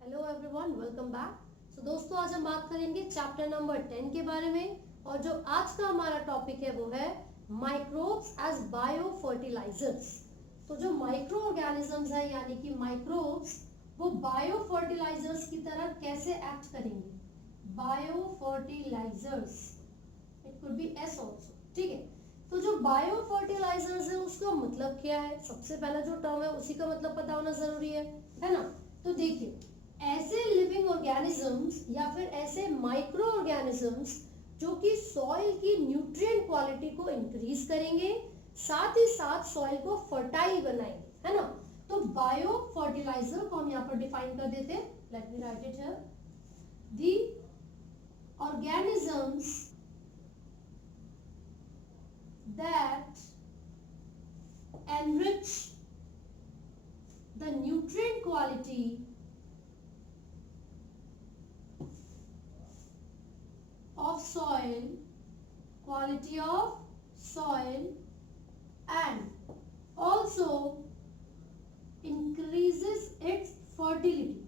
Hello everyone, welcome back. दोस्तों, आज हम बात करेंगे चैप्टर नंबर 10 के बारे में। और जो आज का हमारा टॉपिक है वो है माइक्रोब्स एज बायो फर्टिलाइजर्स। तो जो माइक्रो ऑर्गेनिजम्स है यानी कि माइक्रोब्स, वो बायो फर्टिलाइजर्स की तरह कैसे एक्ट करेंगे। Bio fertilisers, it could be as also, ठीक है। तो जो बायो फर्टिलाइजर्स है उसका मतलब क्या है, सबसे पहला जो टर्म है उसी का मतलब पता होना जरूरी है ना। तो देखिए, ऐसे लिविंग ऑर्गेनिजम्स या फिर ऐसे माइक्रो ऑर्गेनिजम्स जो कि सॉइल की न्यूट्रिएंट क्वालिटी को इंक्रीज करेंगे, साथ ही साथ सॉइल को फर्टाइल बनाएंगे, है ना। तो बायो फर्टिलाइजर को हम यहाँ पर डिफाइन कर देते हैं। Let me right it here. The organisms that enrich the nutrient quality of soil, and also increases its fertility,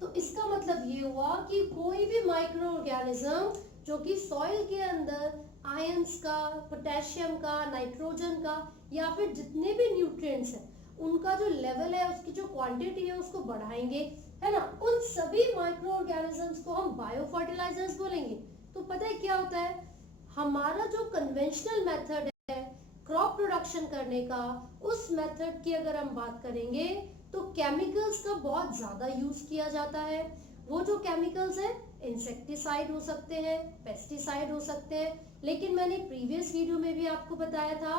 तो इसका मतलब ये हुआ कि कोई भी माइक्रो ऑर्गेनिज्म जो कि सॉइल के अंदर आयंस का, पोटेशियम का, नाइट्रोजन का या फिर जितने भी न्यूट्रिएंट्स हैं उनका जो लेवल है, उसकी जो क्वांटिटी है उसको बढ़ाएंगे, है ना। उन सभी माइक्रो ऑर्गेनिजम्स को हम बायो फर्टिलाइजर्स बोलेंगे। तो पता है क्या होता है, हमारा जो कन्वेंशनल मेथड है क्रॉप प्रोडक्शन करने का, उस मेथड की अगर हम बात करेंगे तो केमिकल्स का बहुत ज्यादा यूज किया जाता है। वो जो केमिकल्स है, इंसेक्टिसाइड हो सकते हैं, पेस्टिसाइड हो सकते हैं, लेकिन मैंने प्रीवियस वीडियो में भी आपको बताया था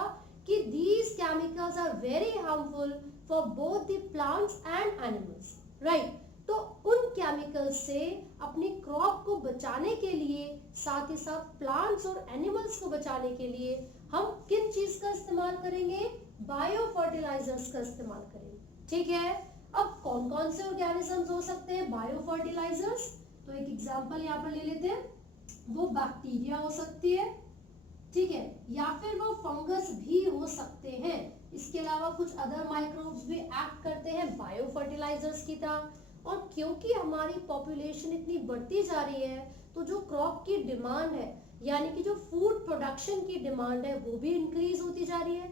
कि these chemicals are very harmful for both the plants and animals, right? तो उन केमिकल्स से अपनी क्रॉप को बचाने के लिए, साथ ही साथ प्लांट्स और एनिमल्स को बचाने के लिए हम किन चीज का इस्तेमाल करेंगे, बायो फर्टिलाइजर्स का इस्तेमाल करेंगे, ठीक है। अब कौन कौन से ऑर्गेनिजम्स हो सकते हैं बायो फर्टिलाइजर्स, तो एक एग्जांपल यहाँ पर ले लेते हैं। वो बैक्टीरिया हो सकती है, ठीक है, या फिर वो फंगस भी हो सकते हैं। इसके अलावा कुछ अदर माइक्रोब्स भी एक्ट करते हैं बायो फर्टिलाइजर्स की तरह। और क्योंकि हमारी पॉपुलेशन इतनी बढ़ती जा रही है तो जो क्रॉप की डिमांड है यानी कि जो फूड प्रोडक्शन की डिमांड है वो भी इंक्रीज होती जा रही है।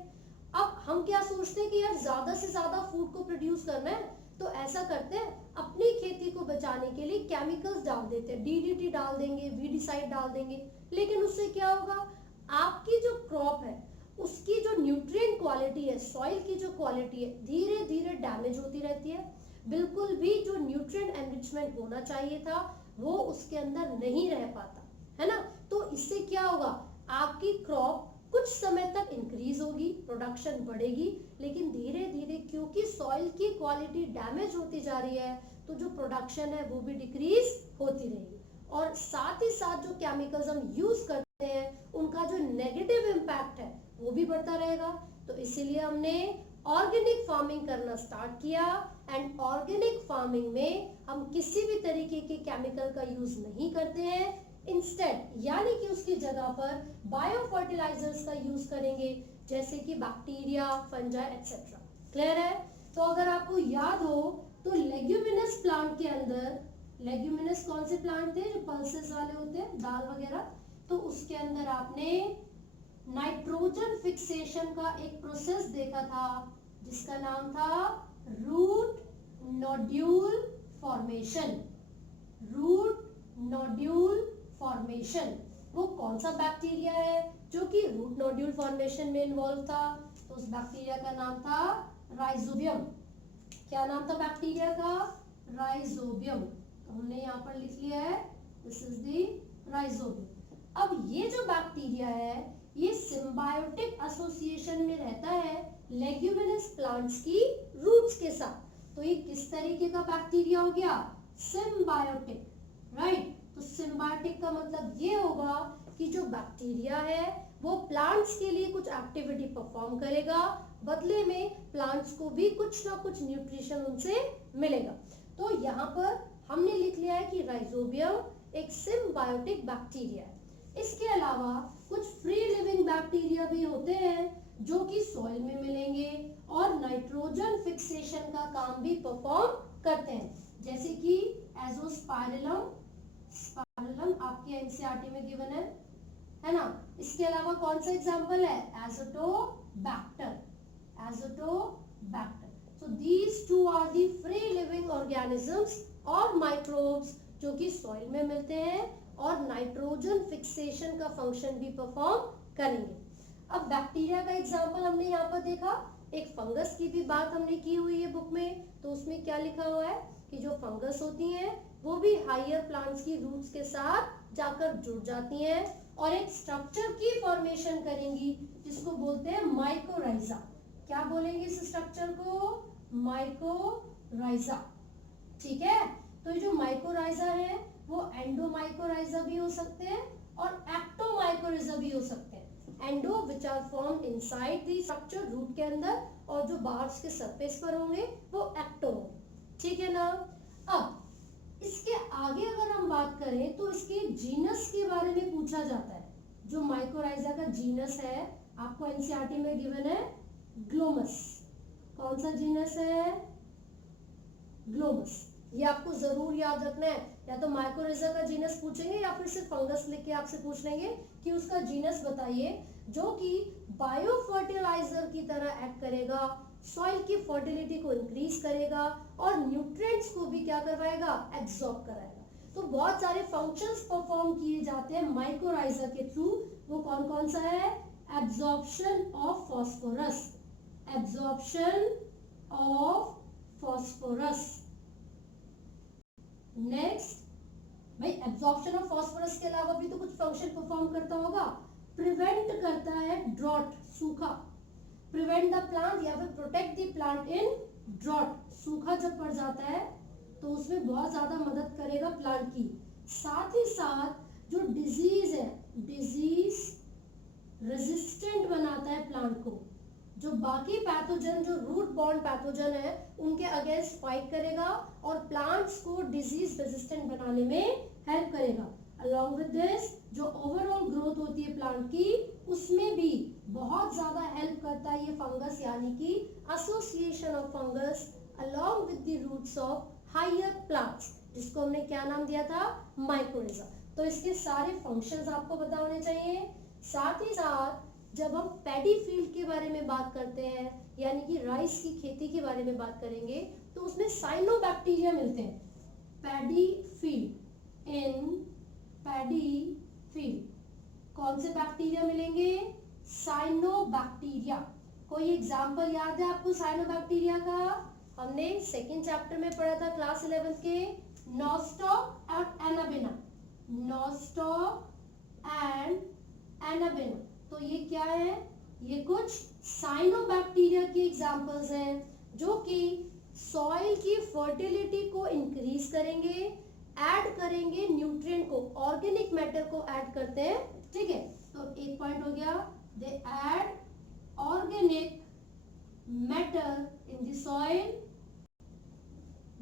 अब हम क्या सोचते हैं कि यार ज्यादा से ज्यादा फूड को प्रोड्यूस करना है, तो ऐसा करते हैं, अपनी खेती को बचाने के लिए केमिकल्स डाल देते हैं, डीडीटी डाल देंगे, वीडीसाइड डाल देंगे। लेकिन उससे क्या होगा, आपकी जो क्रॉप है उसकी जो न्यूट्रिएंट क्वालिटी है, सॉइल की जो क्वालिटी है, धीरे धीरे डैमेज होती रहती है। बिल्कुल भी जो न्यूट्रिएंट एनरिचमेंट होना चाहिए था वो उसके अंदर नहीं रह पाता, है ना। तो इससे क्या होगा, आपकी क्रॉप कुछ समय तक इंक्रीज होगी, प्रोडक्शन बढ़ेगी, लेकिन धीरे धीरे क्योंकि सॉइल की क्वालिटी डैमेज होती जा रही है तो जो प्रोडक्शन है वो भी डिक्रीज होती रहेगी। और साथ ही साथ जो केमिकल्स हम यूज करते हैं उनका जो नेगेटिव इम्पैक्ट है वो भी बढ़ता रहेगा। तो इसीलिए हमने ऑर्गेनिक फार्मिंग करना स्टार्ट किया। एंड ऑर्गेनिक फार्मिंग में हम किसी भी तरीके के केमिकल का यूज नहीं करते हैं, इंस्टेड यानी कि उसकी जगह पर बायो फर्टिलाइजर्स का यूज करेंगे, जैसे कि बैक्टीरिया, फंजाई एक्सेट्रा। क्लियर है। तो अगर आपको याद हो तो लेग्यूमिनस प्लांट के अंदर, लेग्यूमिनस कौन से प्लांट थे जो पल्सेस वाले होते हैं, दाल वगैरह, तो उसके अंदर आपने नाइट्रोजन फिक्सेशन का एक प्रोसेस देखा था जिसका नाम था root nodule formation. Root nodule formation, वो कौन सा बैक्टीरिया है जो कि रूट नोड्यूल फॉर्मेशन में इन्वॉल्व था, तो उस बैक्टीरिया का नाम था राइजोबियम। क्या नाम था बैक्टीरिया का, राइजोबियम। तो हमने यहाँ पर लिख लिया है, दिस इज द राइजोबियम। अब ये जो बैक्टीरिया है ये सिम्बायोटिक एसोसिएशन में रहता है लेग्यूमिनस प्लांट्स की रूट्स के साथ। तो ये किस तरीके का बैक्टीरिया हो गया, सिम्बायोटिक, राइट। तो सिम्बायोटिक का मतलब ये होगा कि जो बैक्टीरिया है वो प्लांट्स के लिए कुछ एक्टिविटी परफॉर्म करेगा, बदले में प्लांट्स को भी कुछ ना कुछ न्यूट्रिशन उनसे मिलेगा। तो यहाँ पर हमने लिख लिया है कि राइजोबियम एक सिम्बायोटिक बैक्टीरिया है। इसके अलावा कुछ फ्री लिविंग बैक्टीरिया भी होते हैं जो कि सॉइल में मिलेंगे और नाइट्रोजन फिक्सेशन का काम भी परफॉर्म करते हैं, जैसे कि एजोस्पाइरलम, स्पाइरलम आपके एनसीईआरटी में गिवन है ना। इसके अलावा कौन सा एग्जांपल है, Azotobacter, Azotobacter. So these two are the free living organisms और माइक्रोब्स जो कि सॉइल में मिलते हैं और नाइट्रोजन फिक्सेशन का फंक्शन भी परफॉर्म करेंगे। अब बैक्टीरिया का एग्जांपल हमने यहाँ पर देखा, एक फंगस की भी बात हमने की हुई है बुक में, तो उसमें क्या लिखा हुआ है कि जो फंगस होती हैं वो भी हायर प्लांट्स की रूट्स के साथ जाकर जुड़ जाती हैं और एक स्ट्रक्चर की फॉर्मेशन करेंगी जिसको बोलते हैं माइकोराइजा। क्या बोलेंगे इस स्ट्रक्चर को, माइकोराइजा। ठीक है, तो ये जो माइकोराइजा है वो एंडोमाइकोराइजा भी हो सकते हैं और एक्टोमाइकोराइजा भी हो सकते हैं। Endo which are formed inside the structure, root के अंदर, और जो बाहर के सरफेस पर होंगे वो एक्टो होंगे। ठीक है ना। अब इसके आगे अगर हम बात करें तो इसके जीनस के बारे में पूछा जाता है। जो माइकोराइजा का जीनस है आपको एनसीईआरटी में गिवन है ग्लोमस। कौन सा जीनस है, ग्लोमस। ये आपको जरूर याद रखना है, या तो माइकोराइजा का जीनस पूछेंगे या फिर सिर्फ फंगस लिख के आपसे पूछ लेंगे कि उसका जीनस बताइए, जो कि बायो फर्टिलाइजर की तरह एक्ट करेगा, सॉइल की फर्टिलिटी को इंक्रीज करेगा और न्यूट्रिएंट्स को भी क्या करवाएगा, एब्जॉर्ब कराएगा। तो बहुत सारे फंक्शंस परफॉर्म किए जाते हैं माइकोराइजा के थ्रू। वो कौन कौन सा है, absorption of phosphorus, absorption of phosphorus. Next भाई, एब्जॉर्प्शन ऑफ फॉस्फोरस के अलावा भी तो कुछ फंक्शन परफॉर्म करता होगा। प्रिवेंट करता है ड्रॉट, सूखा, प्रिवेंट द प्लांट या फिर protect the plant in drought, सूखा जब पड़ जाता है तो उसमें बहुत ज्यादा मदद करेगा प्लांट की। साथ ही साथ जो डिजीज है, डिजीज रेजिस्टेंट बनाता है प्लांट को। जो बाकी पैथोजन, जो रूट बॉर्न पैथोजन है, उनके अगेंस्ट फाइट करेगा और प्लांट्स को डिजीज रेजिस्टेंट बनाने में हेल्प करेगा। अलॉन्ग विद दिस जो ओवरऑल ग्रोथ होती है प्लांट की, उसमें भी बहुत ज्यादा हेल्प करता है ये फंगस, यानी कि association of fungus along with the roots of higher plants, जिसको हमने क्या नाम दिया था, माइकोराइजा। तो इसके सारे फंक्शंस आपको पता होने चाहिए। साथ ही साथ जब हम पैडी फील्ड के बारे में बात करते हैं, यानी कि राइस की खेती के बारे में बात करेंगे, तो उसमें साइनोबैक्टीरिया मिलते हैं। पैडी फील्ड, इन पैडी फील्ड कौन से बैक्टीरिया मिलेंगे, साइनोबैक्टीरिया। कोई एग्जांपल याद है आपको साइनोबैक्टीरिया का, हमने सेकंड चैप्टर में पढ़ा था क्लास 11 के, नॉस्टॉक और एनाबेना, नॉस्टॉक एंड एनाबेना। तो ये क्या है, ये कुछ साइनोबैक्टीरिया की एग्जांपल्स हैं जो कि सॉइल की फर्टिलिटी को इंक्रीज करेंगे, ऐड करेंगे न्यूट्रिएंट को, ऑर्गेनिक मैटर को ऐड करते हैं। ठीक है, तो एक पॉइंट हो गया, they add organic matter in the soil.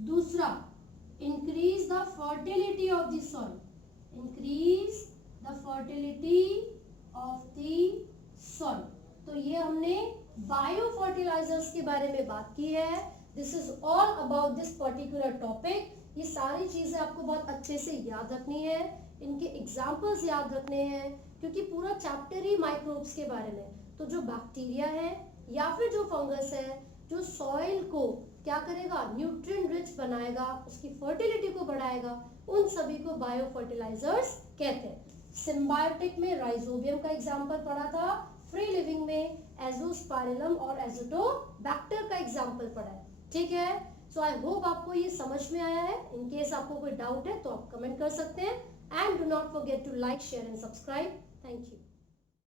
दूसरा, increase the fertility of the soil, increase the fertility of the soil. तो ये हमने बायो फर्टिलाइजर्स के बारे में बात की है। This is all about this particular topic. ये सारी चीजें आपको बहुत अच्छे से याद रखनी है, इनके एग्जाम्पल्स याद रखने हैं, क्योंकि पूरा चैप्टर ही माइक्रोब्स के बारे में। तो जो बैक्टीरिया है या फिर जो फंगस है, जो सॉइल को क्या करेगा, न्यूट्रिएंट रिच बनाएगा, उसकी फर्टिलिटी को बढ़ाएगा, उन सभी को बायो फर्टिलाइजर्स कहते हैं। सिम्बायोटिक में राइजोबियम का एग्जाम्पल पढ़ा था, फ्री लिविंग में एजोस्पाइरलम और एजोटोबैक्टर का एग्जाम्पल पढ़ा है। ठीक है, सो आई होप आपको ये समझ में आया है। इन केस आपको कोई डाउट है तो आप कमेंट कर सकते हैं, and do not forget to like, share and subscribe. Thank you.